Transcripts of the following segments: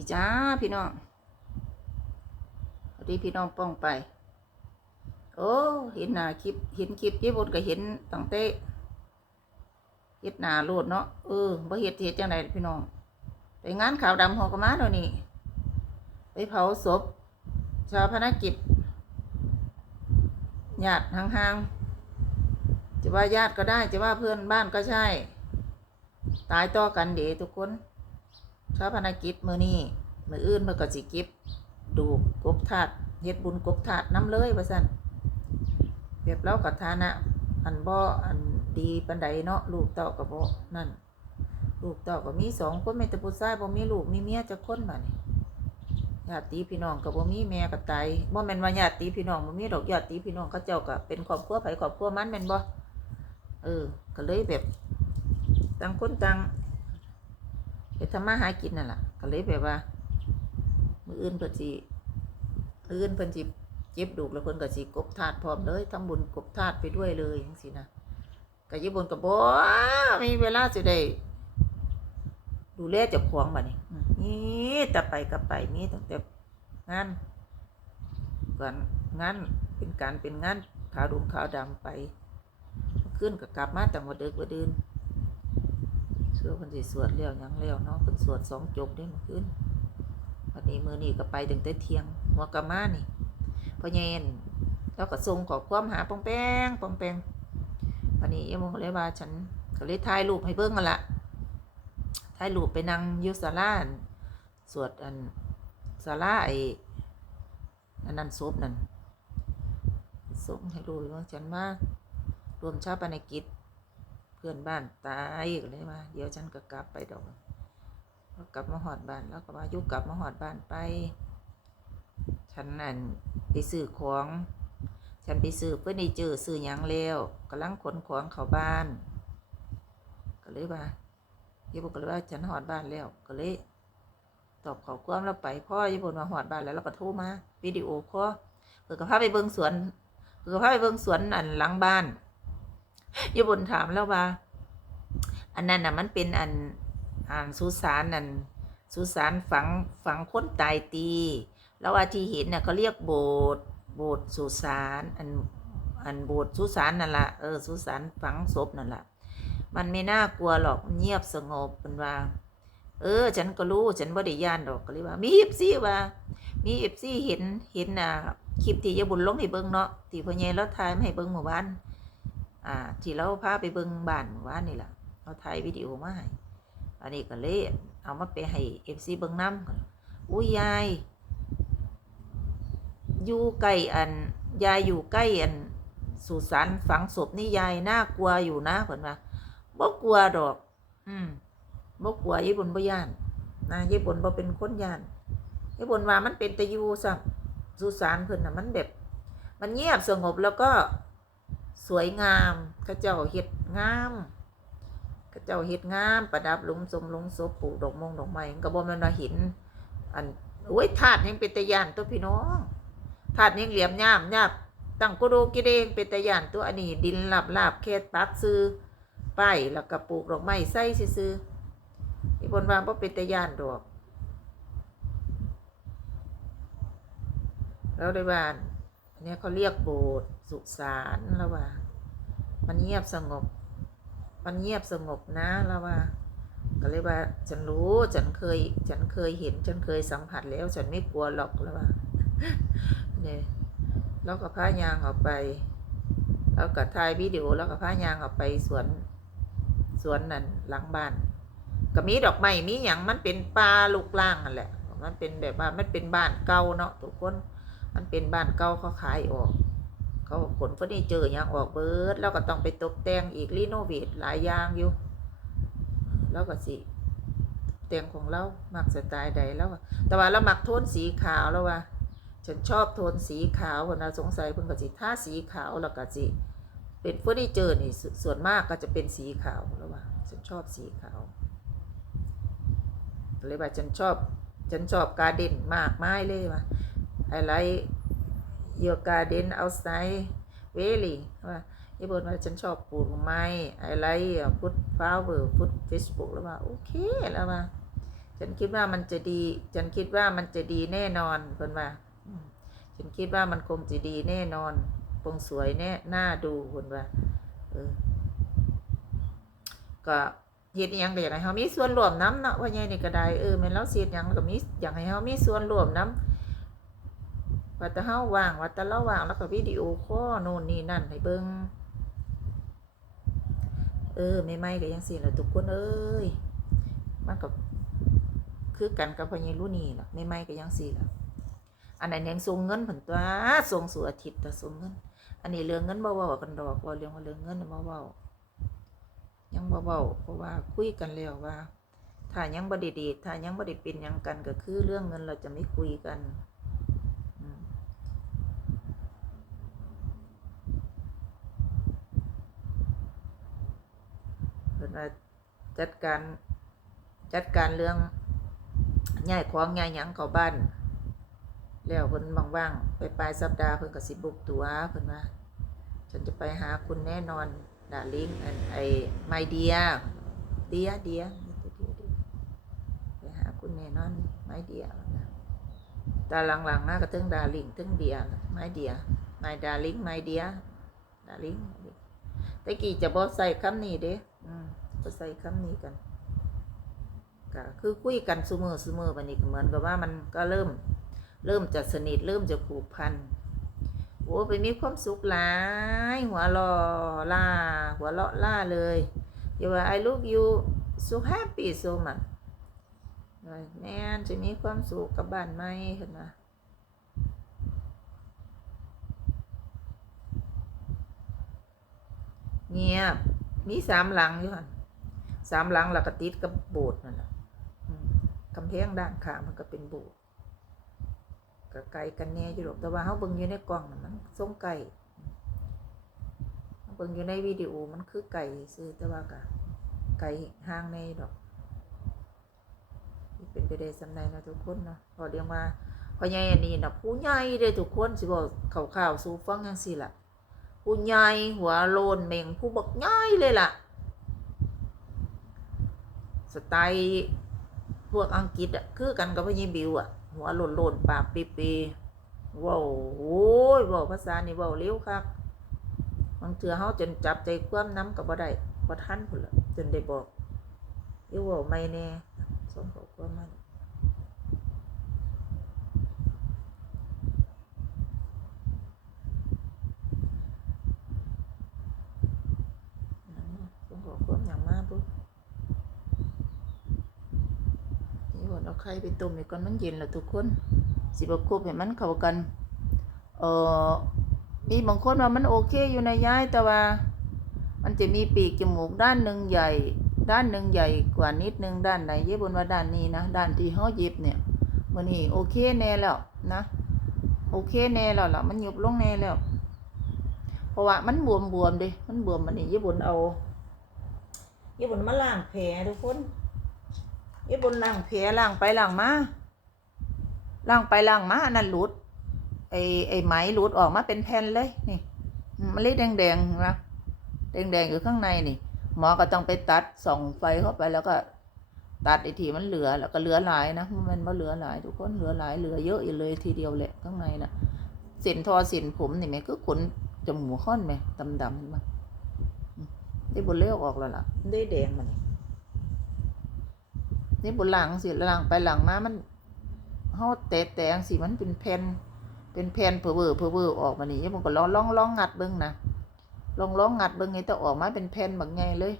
ดีจ้าพี่น้องสวัสดีพี่น้องป้องไป โอ้ เห็นหน้าคลิป เห็นคลิปยี่บนก็เห็นตั้งแต่เฮ็ดหน้าโลดเนาะ เออบ่เฮ็ดเฮ็ดจังไดพี่น้อง ไปงานขาวดำหอกมาแล้วนี่ไปเผาศพ ชาวพนักกิจ ญาติห่างๆ จะว่าญาติก็ได้ จะว่าเพื่อนบ้านก็ใช่ ตายต่อกันเดทุกคน ชาพนักกิจมือนี้มืออื่นเมื่อก็สิกิบดูกกบถาดเฮ็ดบุญกบถาดน้ำเลยว่าซั่นเรียบแล้วกับฐานะ อันบ่อันดีปันใดเนาะลูกเต้ากับบ่นั่น ลูกเต้าก็มีสองคนแม่แต่ผู้ชายบ่มีลูกมีเมียจักคนบัดนี้ญาติพี่น้องก็บ่มีแม่ก็ตายบ่แม่นว่าญาติพี่น้องบ่มีดอกญาติพี่น้องเขาเจ้าก็เป็นครอบครัวไผครอบครัวมันแม่นบ่เออ ก็เลยแบบต่างคนต่าง เฮ็ดทำมาหากินนั่นล่ะก็เลยแบบว่า มื้ออื่นเพิ่นสิมืออื่นเพิ่นสิเจ็บดูกแล้วเพิ่นก็สิกบธาตุพร้อมเลยทำบุญกบธาตุไปด้วยเลยจังซี่นะก็อยู่บนก็บ่มีเวลาสิได้ดูแลเจ้าของบัดนี้นี่แต่ไปกับไปมีตั้งแต่งานก่อนงานเป็นการเป็นงานขาวดงขาวดำไปขึ้นก็กลับมาแต่ว่าเด็กว่าดืน เชื่อคนสิสวดแล้ยวยังแล้วเนาะเพิ่นสวดสองจบได้เมื่อคืนวันนี้มือนี้ก็ไปตั้งแต่เที่ยงหัวกะมานี่พอเย็นแล้วก็ส่งขอความหาปองแปงปองแปงวันนี้เอ็มงก็เลยว่าฉันก็เลยถ่ายรูปให้เบิ่งกันละถ่ายรูปไปนั่งยุศาลาอั่นสวดอันศาลาไออันนั้นศพนั่นส่งให้ดูว่าฉันมารวมชาปนกิจ เพื่อนบ้านตายก็เลยว่า เดี๋ยวฉันก็กลับไปดอกก็กลับมาหอดบ้านแล้วก็ว่ายุกกลับมาหอดบ้านไป ฉันนั่นไปซื้อของ ฉันไปซื้อเพื่อในเจอซื้อยังแล้วกำลังขนของเข้าบ้าน ก็เลยว่ายายบุกก็เลยว่าฉันหอดบ้านแล้วก็เลยตอบขอความเราไปพ่อยายบุญมาหอดบ้านแล้วเราก็โทรมาวิดีโอคอลเปิดกระพาไปเบิ้งสวนเปิดกระพาไปเบิ้งสวนอันหลังบ้าน ยบุญถามแล้วว่า อันนั้นน่ะ มันเป็นอันอันสุสานอันสุสานฝังฝังคนตายตี แล้วว่าที่เห็นน่ะเขาเรียกโบสถ์โบสถ์สุสานอันอันโบสถ์สุสานนั่นละเออสุสานฝังศพนั่นละมันไม่น่ากลัวหรอกเงียบสงบเป็นว่า เออ ฉันก็รู้ฉันบ่ได้ย่านดอกก็เลยว่า มีเอฟซี่ว่า มีเอฟซี่เห็นเห็นอ่าคลิปที่ยาบุญลงให้เบิ่งเนาะที่พ่อใหญ่เราถ่ายมาให้เบิ่งเมื่อวาน อ่าที่เราพาไปเบิ่งบ้านเมื่านี่ล่ะเราถ่ายวิดีโอมาให้อันนี้ก็เลยเอามาไปให้เอฟซีเบิ่งนำอุ้ยยายอยู่ใกล้อันยายอยู่ใกล้อันสุสานฝังศพนี่ยายน่ากลัวอยู่นะเพิ่นว่าบ่กลัวดอก อืมบ่กลัวญี่ปุ่นบ่ย่านนะญี่ปุ่นบ่เป็นคนย่านญี่ปุ่นว่ามันเป็นตะยูซัสุสานเพิ่นน่ะมันแบบมันเงียบสงบแล้วก็ สวยงามเขาเจ้าเฮ็ดงามเขาเจ้าเฮ็ดงามประดับหลุมสมหลุมศพปลูกดอกมงดอกไม้ก็บ่แม่นว่าหิน อันโอ้ยถาดยังเป็นตะยานตัวพี่น้องถาดยังเหลี่ยมย่ามย่าบตั้งกุโดกิเดงเป็นตะยานตัวอันนี้ดินหลาบหลาบๆแค่ปักซื้อไปแล้วก็ปลูกดอกไม้ใส่ซื่อๆอีบนวางบ่เป็นตะยานดอกแล้วได้บ้านอันนี้เขาเรียกโบสถ์สุสานแล้วว่า มันเงียบสงบ มันเงียบสงบนะแล้วว่า ก็เลยว่า ฉันรู้ ฉันเคย ฉันเคยเห็น ฉันเคยสัมผัสแล้ว ฉันไม่กลัวหรอกแล้วว่าเนี่ยแล้วก็พายางออกไป แล้วก็ถ่ายวิดีโอแล้วก็พายางออกไปสวนสวนนั่นหลังบ้านก็มีดอกไม้มีอย่างมันเป็นป่าลูกล่างนั่นแหละ มันเป็นแบบว่ามันเป็นบ้านเก่าเนาะทุกคน มันเป็นบ้านเก่าเขาขายออก เขาขนเฟอร์นิเจอร์อย่างออกเบิดแล้วก็ต้องไปตกแต่งอีกรีโนเวทหลายอย่างอยู่แล้วก็สิแต่งของเรามักสไตล์ใดแล้วแต่ว่าเรามักโทนสีขาวแล้วว่าฉันชอบโทนสีขาวคนน่าสงสัยเพิ่นก็สิท่าสีขาวแล้วก็สิเป็นเฟอร์นิเจอร์นี่สส่วนมากก็จะเป็นสีขาวแล้วว่าฉันชอบสีขาวเลยว่าฉันชอบฉันชอบการเด้นมากไม้เลยว่าไอไลท์ ย r การ์เด้นเอาไซเวลี่ว่าญี่ปุ่นว่าฉันชอบปลูกไม้ไอไลท์พุทฟลาเวอร์พุทเฟซบุ๊กแล้วว่าโอเคแล้วว่าฉันคิดว่ามันจะดี ฉันคิดว่ามันจะดีแน่นอนเพิ่นว่าฉันคิดว่ามันคงจะดีแน่นอนคงสวยแน่น่าดูเพิ่นว่าเออก็เฮ็ดยังก็อยากให้เฮามีส่วนร่วมนํเนาะว่าใหญ่นี่ก็ได้เออแม่นเราเสียดยังก็มีอยากให้เฮามีส่วนร่วมนํ ว่าแต่เฮาว่างว่าแต่เราว่างแล้วก็วิดีโอคอลโน่นนี่นั่นให้เบิ่งเออใหม่ๆก็จังซี่แหละทุกคนเอ้ยมันก็คือกันกับพญ่รุ่นนี้ล่ะใหม่ๆก็จังซี่ล่ะอันนั้นยังส่งเงินเพิ่นตัวส่งสู่อาทิตย์แต่ส่งเงิน อันนี้เรื่องเงินเว้ากันดอกเว้าเรื่องว่าเรื่องเงินน่ะบ่เว้ายังเว้าเพราะว่าคุยกันแล้วว่าถ้ายังบ่ด้ดีถ้ายังบ่ได้เป็นยังกันก็คือเรื่องเงินเราจะไม่คุยกันอืมเพิ่น ว่าจัดการจัดการเรื่องย้ายของย้ายหยังเข้าบ้าน แล้วเพิ่นว่างๆไปปลายสัปดาห์เพิ่นก็สิบุกตัวเพิ่นว่าฉันจะไปหาคุณแน่นอนดาลิงอันไอไมเดียเดียเดียไปหาคุณแน่นอนไมเดียแต่หลังๆนะก็ถึงดาลิงถึงเดียไมเดียไมดาลิงไมเดียดาลิงต่กี้จะบอกใส่คำนี้เด้อืม ก็ใส่คำนี้กันก็คือคุยกันเสมอเสมอวันนี้เหมือนกับว่ามันก็เริ่ม เริ่มจะสนิทเริ่มจะผูกพันโอ้ไปมีความสุขหลาย หัวรอล่า หัวเราะล่าเลยอย่าว่า I look you so happy so much แม่จะมีความสุขกับบ้านไหมเห็นไหมเงียบ มีสามหลังอยู่ค่ะ สามหลังแล้วก็ติดกับโบสถ์นั่นแหละกำแพงด้านข้างมันก็เป็นโบสถ์ก็ไกลกันแน่อยู่หรอกแต่ว่าเขาเบิ่งอยู่ในกล่องมันทรงไก่เบิ่งอยู่ในวิดีโอมันคือไก่ซื้อแต่ว่าก็ไก่ห่างในดอกเป็นไปได้สำใดเนะทุกคนเนาะพอเรียกว่าพอใหญ่อันนี้นะผู้ใหญ่เด้อทุกคนสิบอกข่าวๆสูฟังจังซี่ล่ะผู้ใหญ่หัวโลนเม่งผู้บักใหญ่เลยล่ะ สไตล์พวกอังกฤษอะคือกันกับพี่บิวอะหัวโลนหลนปากปีปีว้าวโอ้ยว้าภาษานี่ว้าเร็วคักบางเถื่อเฮาจนจับใจความน้ำกับบ่ได้บ่ทันพุ่นละจนได้บอกอยู่ว้าไม่แน่ส่งข้อความมาส่งข้อความหยังมาปุ๊ นี่ว่าเอาไข่ไปต้มนี่ก่อนมันเย็นแล้วทุกคน สิบควบให้มันเข้ากัน เอ่อ มีบางคนว่ามันโอเคอยู่ในย้ายแต่ว่า มันจะมีปีกจมูกด้านหนึ่งใหญ่ ด้านหนึ่งใหญ่กว่านิดนึงด้านไหนเย็บบนว่าด้านนี้นะด้านที่เขาเย็บเนี่ยมันนี่โอเคแน่แล้วนะโอเคแน่แล้วล่ะมันยุบลงแน่แล้ว เพราะว่ามันบวมบวมๆดิมันบวมมันนี่เย็บบนเอาเย็บบนมาล้างแผลทุกคน ไอ้บนล่างแผลล่างไปล่างมาล่างไปล่างมาอันนั้นหลุดไอ้ไอ้ไหมหลุดออกมาเป็นแผ่นเลยนี่มันเลยแดงแดงๆนไหมแดงแดงๆอยู่ข้างในนี่ หมอก็ต้องไปตัดส่องไฟเข้าไปแล้วก็ ตัดไอ้ที่มันเหลือแล้วก็เหลือหลายนะมันว่าเหลือหลาย ทุกคนเหลือหลายเหลือเยอะอยู่เลยทีเดียวแหละข้างในน่ะเส้นทอเส้นผมนี่แม่คือขนจมูกค่อนไหมดำๆเห็นไหมอืมได้บนเลี้ยวออกแล้วล่ะ ได้แดงมัน นี่บนหลังสิหลังไปหลังมามันเฮาแตะแตงสิมันเป็นแผ่นเป็นแผ่นเพอเวอร์เพอเวอร์ออกมานี่ยังมันก็ลองลองลองงัดเบิ่งนะลองลองงัดเบิ่งไงแต่ออกมาเป็นแผ่นแบบไงเลย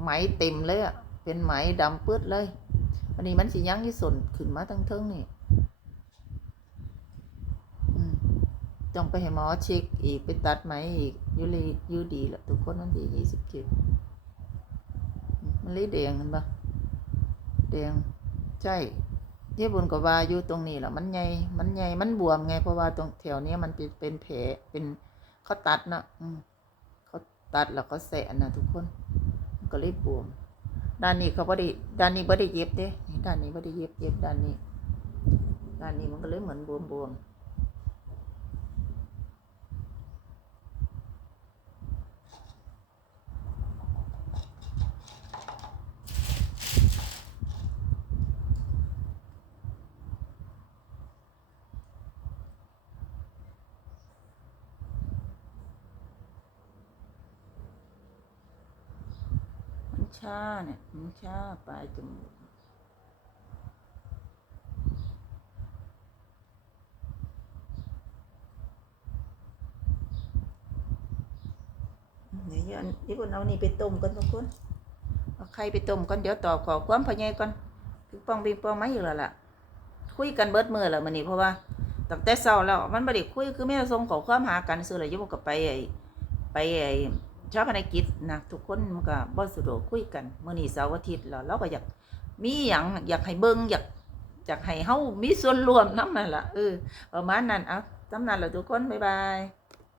ไหมเต็มเลยอะเป็นไหมดำปื้ดเลยอันนี้มันสิยั้งยี่สนขึ้นมาทั้งเทิงนี่อืมต้องไปให้หมอเช็คอีกไปตัดไหมอีกยูเลยอยูดีละทุกคนมันดียี่สิบเจ็ดมันเลยแดงเห็นปะ แดงใช่ที่บุญก็ว่าอยู่ตรงนี้แหละมันใหญ่มันใหญ่มันบวมไงเพราะว่าตรงแถวนี้มันเป็นเป็นแผลเป็นเขาตัดนะอืมเขาตัดแล้วก็แสะนะทุกคนก็เลยบวมด้านนี้เขาบ่ได้ด้านนี้บ่ได้เย็บเด้ด้านนี้บ่ได้เย็บเย็บด้านนี้ด้านนี้มันก็เลยเหมือนบวมบวม ชาเนี่ยมันชาปลายจมูกเดี๋ยวย้อนญี่ปุ่นเอานี่ไปต้มกันทุกคนเอาไข่ไปต้มก่อนเดี๋ยวตอบขอความพอใหญก่อนปิงปองปิงปองไมาอยู่แล้วล่ะ คุยกันเบิดมือแล้วมื้อนี้เพราะว่าตั้งแต่เช้าแล้วมันบ่ได้คุยคือแม่ส่งขอความหากันซื่อแล้วอยู่ก็ไปไอ้ไปไอ้ ชาวพนักกิจนะทุกคนมันก็บ่สะดวกคุยกันมื้อนี้เสาร์อาทิตย์แล้วเราก็อยากมีหยังอยากให้เบิ่งอยากอยากให้เฮามีส่วนร่วมนำนั่นล่ะเออประมาณนั้นเอาสำนั้นล่ะทุกคนบ๊ายบาย